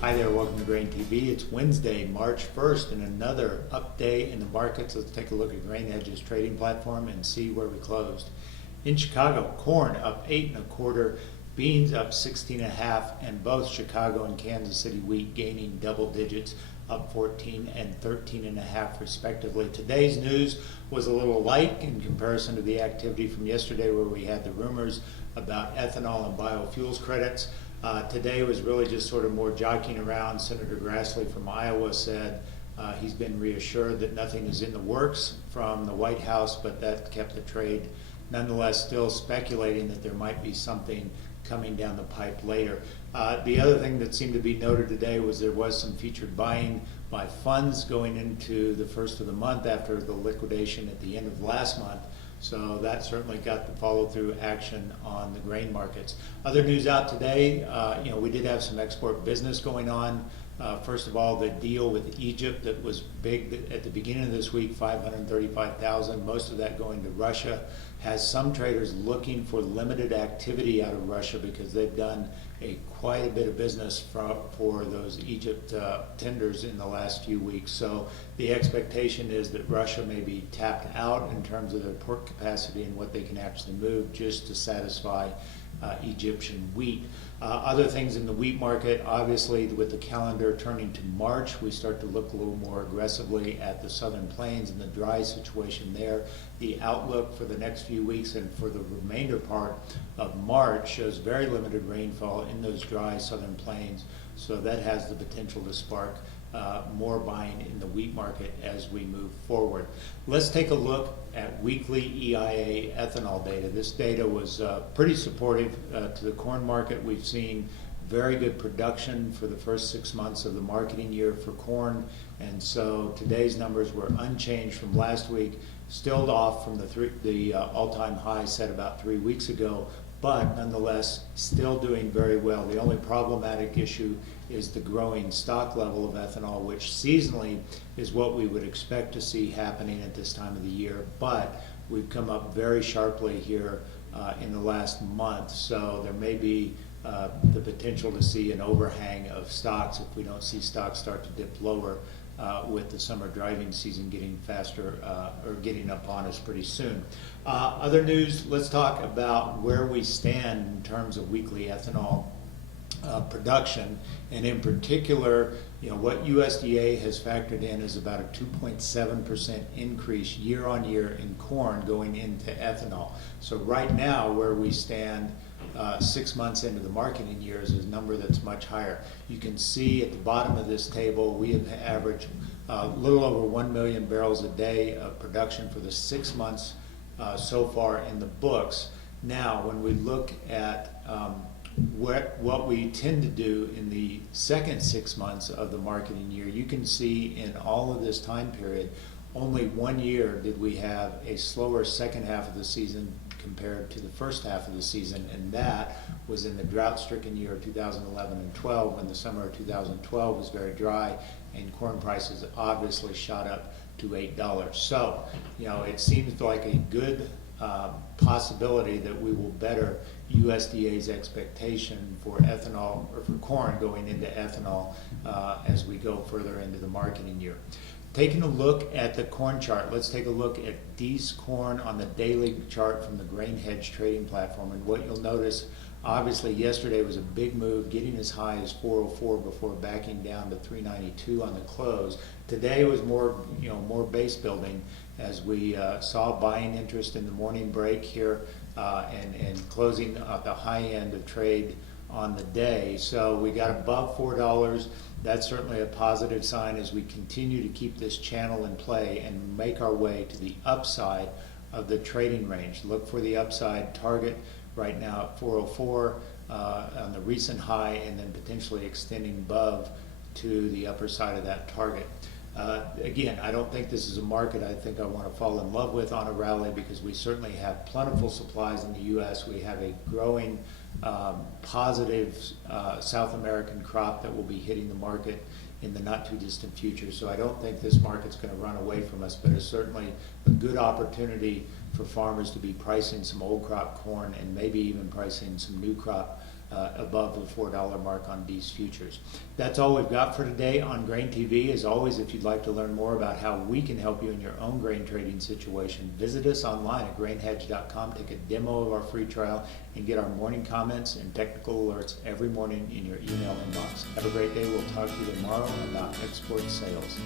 Hi there, welcome to Grain TV. It's Wednesday, March 1st, and another up day in the markets. Let's take a look at Grain Edge's trading platform and see where we closed. In Chicago, corn up 8 1/4, beans up 16 1/2, and both Chicago and Kansas City wheat gaining double digits, up 14 and 13 1/2 respectively. Today's news was a little light in comparison to the activity from yesterday, where we had the rumors about ethanol and biofuels credits. Today was really just sort of more jockeying around. Senator Grassley from Iowa said he's been reassured that nothing is in the works from the White House, but that kept the trade nonetheless still speculating that there might be something coming down the pipe later. The other thing that seemed to be noted today was there was some featured buying by funds going into the first of the month after the liquidation at the end of last month. So that certainly got the follow-through action on the grain markets. Other news out today, we did have some export business going on. First of all, the deal with Egypt that was big at the beginning of this week, 535,000, most of that going to Russia, has some traders looking for limited activity out of Russia because they've done quite a bit of business for those Egypt tenders in the last few weeks. So the expectation is that Russia may be tapped out in terms of their port capacity and what they can actually move just to satisfy Egyptian wheat. Other things in the wheat market, obviously with the calendar turning to March, we start to look a little more aggressively at the southern plains and the dry situation there. The outlook for the next few weeks and for the remainder part of March shows very limited rainfall in those dry southern plains, so that has the potential to spark more buying in the wheat market as we move forward. Let's take a look at weekly EIA ethanol data. This data was pretty supportive to the corn market. We've seen very good production for the first 6 months of the marketing year for corn, and so today's numbers were unchanged from last week, still off from the all-time high set about 3 weeks ago, but nonetheless still doing very well. The only problematic issue is the growing stock level of ethanol, which seasonally is what we would expect to see happening at this time of the year, but we've come up very sharply here in the last month, so there may be the potential to see an overhang of stocks if we don't see stocks start to dip lower with the summer driving season getting faster or getting up on us pretty soon. Other news, let's talk about where we stand in terms of weekly ethanol production, and in particular, what USDA has factored in is about a 2.7% increase year on year in corn going into ethanol. So right now, where we stand 6 months into the marketing year is a number that's much higher. You can see at the bottom of this table, we have averaged a little over 1 million barrels a day of production for the 6 months so far in the books. Now, when we look at what we tend to do in the second 6 months of the marketing year, you can see in all of this time period, only 1 year did we have a slower second half of the season compared to the first half of the season, and that was in the drought-stricken year of 2011 and 12, when the summer of 2012 was very dry and corn prices obviously shot up to $8. So, it seems like a good possibility that we will better USDA's expectation for ethanol, or for corn going into ethanol as we go further into the marketing year. Taking a look at the corn chart, let's take a look at Dees corn on the daily chart from the Grain Hedge trading platform. And what you'll notice, obviously yesterday was a big move, getting as high as 404 before backing down to 392 on the close. Today was more base building as we saw buying interest in the morning break here and closing at the high end of trade on the day. So we got above $4. That's certainly a positive sign as we continue to keep this channel in play and make our way to the upside of the trading range. Look for the upside target right now at 404 on the recent high, and then potentially extending above to the upper side of that target. Again, I don't think this is a market I think I want to fall in love with on a rally, because we certainly have plentiful supplies in the U.S. We have a growing positive South American crop that will be hitting the market in the not too distant future. So I don't think this market's going to run away from us, but it's certainly a good opportunity for farmers to be pricing some old crop corn and maybe even pricing some new crop above the $4 mark on these futures. That's all we've got for today on Grain TV. As always, if you'd like to learn more about how we can help you in your own grain trading situation, visit us online at grainhedge.com, take a demo of our free trial, and get our morning comments and technical alerts every morning in your email inbox. Have a great day. We'll talk to you tomorrow about export sales.